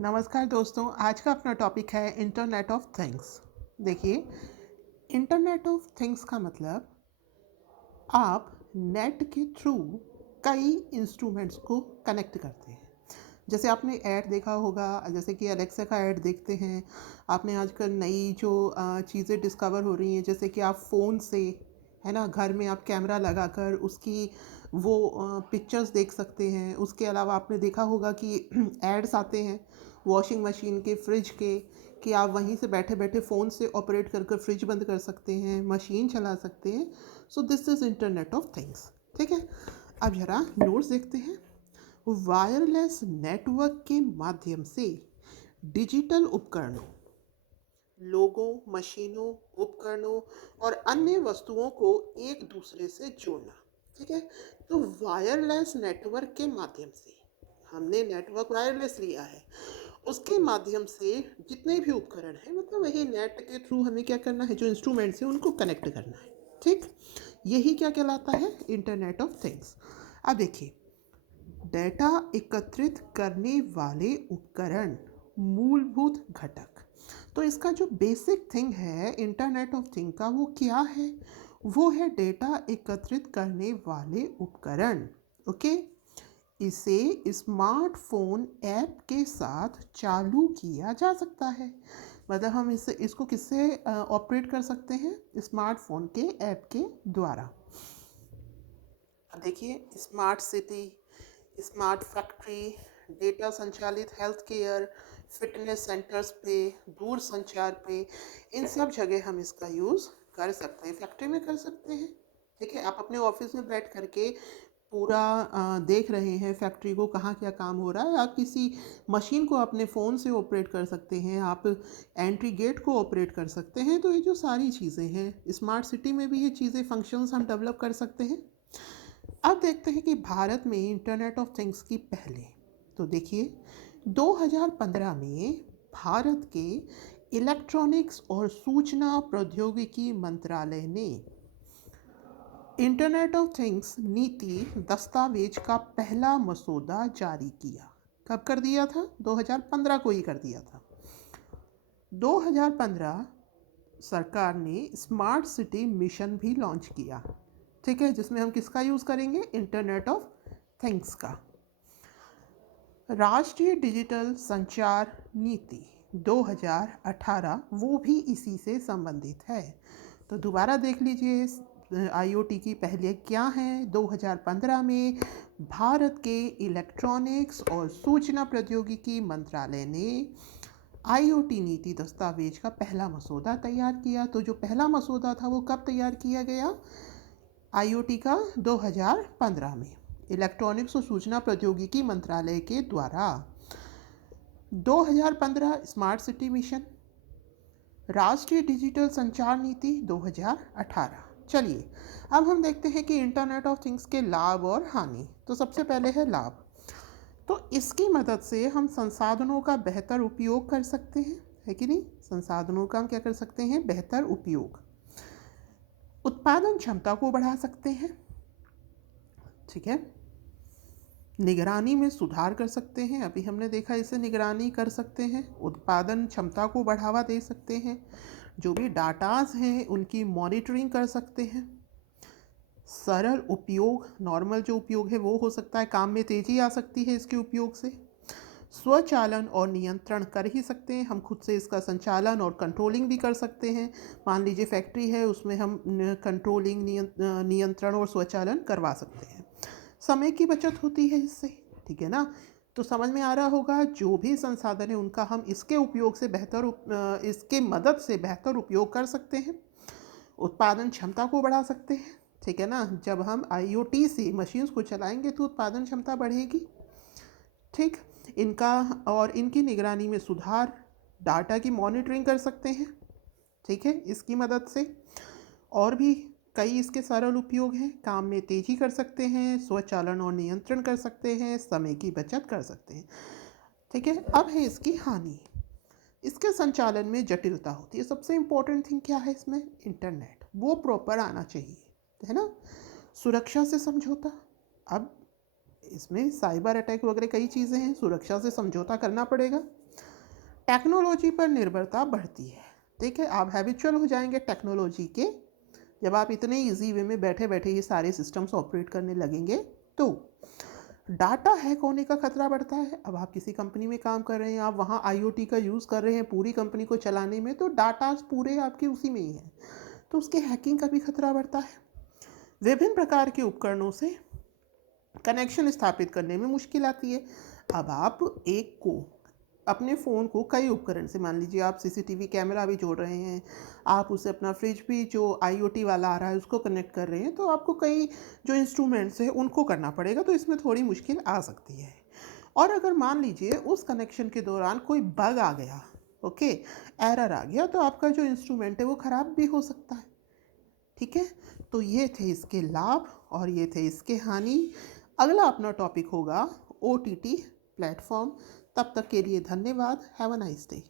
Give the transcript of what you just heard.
नमस्कार दोस्तों, आज का अपना टॉपिक है इंटरनेट ऑफ थिंग्स। देखिए, इंटरनेट ऑफ थिंग्स का मतलब आप नेट के थ्रू कई इंस्ट्रूमेंट्स को कनेक्ट करते हैं। जैसे आपने ऐड देखा होगा, जैसे कि अलेक्सा का ऐड देखते हैं। आपने आजकल नई जो चीज़ें डिस्कवर हो रही हैं, जैसे कि आप फ़ोन से, है ना, घर में आप कैमरा लगाकर उसकी वो पिक्चर्स देख सकते हैं। उसके अलावा आपने देखा होगा कि एड्स आते हैं वॉशिंग मशीन के, फ्रिज के, कि आप वहीं से बैठे बैठे फ़ोन से ऑपरेट कर कर फ्रिज बंद कर सकते हैं, मशीन चला सकते हैं। So this is internet of things. ठीक है, अब ज़रा नोट्स देखते हैं। वायरलेस नेटवर्क के माध्यम से डिजिटल उपकरणों, लोगों, मशीनों, उपकरणों और अन्य वस्तुओं को एक दूसरे से जोड़ना। ठीक है, तो वायरलेस नेटवर्क के माध्यम से हमने नेटवर्क वायरलेस लिया है, उसके माध्यम से जितने भी उपकरण हैं, मतलब वही नेट के थ्रू हमें क्या करना है, जो इंस्ट्रूमेंट्स हैं उनको कनेक्ट करना है। ठीक, यही क्या कहलाता है, इंटरनेट ऑफ थिंग्स। अब देखिए, डेटा एकत्रित करने वाले उपकरण, मूलभूत घटक। तो इसका जो बेसिक थिंग है इंटरनेट ऑफ थिंग का, वो क्या है, वो है डेटा एकत्रित करने वाले उपकरण। ओके, इसे स्मार्टफोन ऐप के साथ चालू किया जा सकता है। मतलब हम इसको किससे ऑपरेट कर सकते हैं, स्मार्टफोन के ऐप के द्वारा। अब देखिए, smart city, smart factory, data संचालित हेल्थ केयर, फिटनेस सेंटर्स पे, दूर संचार पे, इन सब जगह हम इसका यूज़ कर सकते हैं। फैक्ट्री में कर सकते हैं। ठीक है, आप अपने ऑफिस में बैठ करके पूरा देख रहे हैं फैक्ट्री को, कहाँ क्या काम हो रहा है। आप किसी मशीन को अपने फ़ोन से ऑपरेट कर सकते हैं, आप एंट्री गेट को ऑपरेट कर सकते हैं। तो ये जो सारी चीज़ें हैं, स्मार्ट सिटी में भी ये चीज़ें, फंक्शंस हम डेवलप कर सकते हैं। अब देखते हैं कि भारत में इंटरनेट ऑफ थिंग्स की पहले, तो देखिए 2015 में भारत के इलेक्ट्रॉनिक्स और सूचना प्रौद्योगिकी मंत्रालय ने इंटरनेट ऑफ थिंग्स नीति दस्तावेज का पहला मसौदा जारी किया। कब कर दिया था, 2015 को ही कर दिया था। 2015 सरकार ने स्मार्ट सिटी मिशन भी लॉन्च किया। ठीक है, जिसमें हम किसका यूज़ करेंगे, इंटरनेट ऑफ थिंग्स का। राष्ट्रीय डिजिटल संचार नीति 2018, वो भी इसी से संबंधित है। तो दोबारा देख लीजिए, आईओटी की पहले क्या है, 2015 में भारत के इलेक्ट्रॉनिक्स और सूचना प्रौद्योगिकी मंत्रालय ने आईओटी नीति दस्तावेज का पहला मसौदा तैयार किया। तो जो पहला मसौदा था वो कब तैयार किया गया, आईओटी का 2015 में, इलेक्ट्रॉनिक्स और सूचना प्रौद्योगिकी मंत्रालय के द्वारा। 2015 स्मार्ट सिटी मिशन, राष्ट्रीय डिजिटल संचार नीति 2018। चलिए, अब हम देखते हैं कि इंटरनेट ऑफ थिंग्स के लाभ और हानि। तो सबसे पहले है लाभ। तो इसकी मदद से हम संसाधनों का बेहतर उपयोग कर सकते हैं, है कि नहीं। संसाधनों का हम क्या कर सकते हैं, बेहतर उपयोग। उत्पादन क्षमता को बढ़ा सकते हैं। ठीक है, निगरानी में सुधार कर सकते हैं, अभी हमने देखा इसे निगरानी कर सकते हैं। उत्पादन क्षमता को बढ़ावा दे सकते हैं, जो भी डाटाज हैं उनकी मॉनिटरिंग कर सकते हैं। सरल उपयोग, नॉर्मल जो उपयोग है वो हो सकता है, काम में तेज़ी आ सकती है इसके उपयोग से। स्वचालन और नियंत्रण कर ही सकते हैं, हम खुद से इसका संचालन और कंट्रोलिंग भी कर सकते हैं। मान लीजिए फैक्ट्री है, उसमें हम कंट्रोलिंग, नियंत्रण और स्वचालन करवा सकते हैं। समय की बचत होती है इससे। ठीक है ना, तो समझ में आ रहा होगा, जो भी संसाधन है उनका हम इसके उपयोग से इसके मदद से बेहतर उपयोग कर सकते हैं। उत्पादन क्षमता को बढ़ा सकते हैं। ठीक है ना, जब हम आईओटी से मशीन्स को चलाएंगे तो उत्पादन क्षमता बढ़ेगी। ठीक, इनका और इनकी निगरानी में सुधार, डाटा की मॉनिटरिंग कर सकते हैं। ठीक है, इसकी मदद से और भी कई इसके सरल उपयोग हैं। काम में तेज़ी कर सकते हैं, स्वचालन और नियंत्रण कर सकते हैं, समय की बचत कर सकते हैं। ठीक है, अब है इसकी हानि। इसके संचालन में जटिलता होती है। सबसे इम्पोर्टेंट थिंग क्या है इसमें, इंटरनेट वो प्रॉपर आना चाहिए, है ना। सुरक्षा से समझौता। अब इसमें साइबर अटैक वगैरह कई चीज़ें हैं, सुरक्षा से समझौता करना पड़ेगा। टेक्नोलॉजी पर निर्भरता बढ़ती है, ठीक है, आप हैबिचुअल हो जाएंगे टेक्नोलॉजी के। जब आप इतने इजी वे में बैठे बैठे ये सारे सिस्टम्स ऑपरेट करने लगेंगे तो डाटा हैक होने का खतरा बढ़ता है। अब आप किसी कंपनी में काम कर रहे हैं, आप वहाँ आईओटी का यूज़ कर रहे हैं पूरी कंपनी को चलाने में, तो डाटा पूरे आपके उसी में ही हैं, तो उसके हैकिंग का भी खतरा बढ़ता है। विभिन्न प्रकार के उपकरणों से कनेक्शन स्थापित करने में मुश्किल आती है। अब आप एक को अपने फ़ोन को कई उपकरण से, मान लीजिए आप सीसीटीवी कैमरा भी जोड़ रहे हैं, आप उससे अपना फ्रिज भी जो आईओटी वाला आ रहा है उसको कनेक्ट कर रहे हैं, तो आपको कई जो इंस्ट्रूमेंट्स हैं उनको करना पड़ेगा, तो इसमें थोड़ी मुश्किल आ सकती है। और अगर मान लीजिए उस कनेक्शन के दौरान कोई बग आ गया, ओके, एरर आ गया, तो आपका जो इंस्ट्रूमेंट है वो ख़राब भी हो सकता है, ठीक है। तो ये थे इसके लाभ और ये थे इसके हानि। अगला अपना टॉपिक होगा ओटीटी प्लेटफॉर्म। तब तक के लिए धन्यवाद। Have a nice day.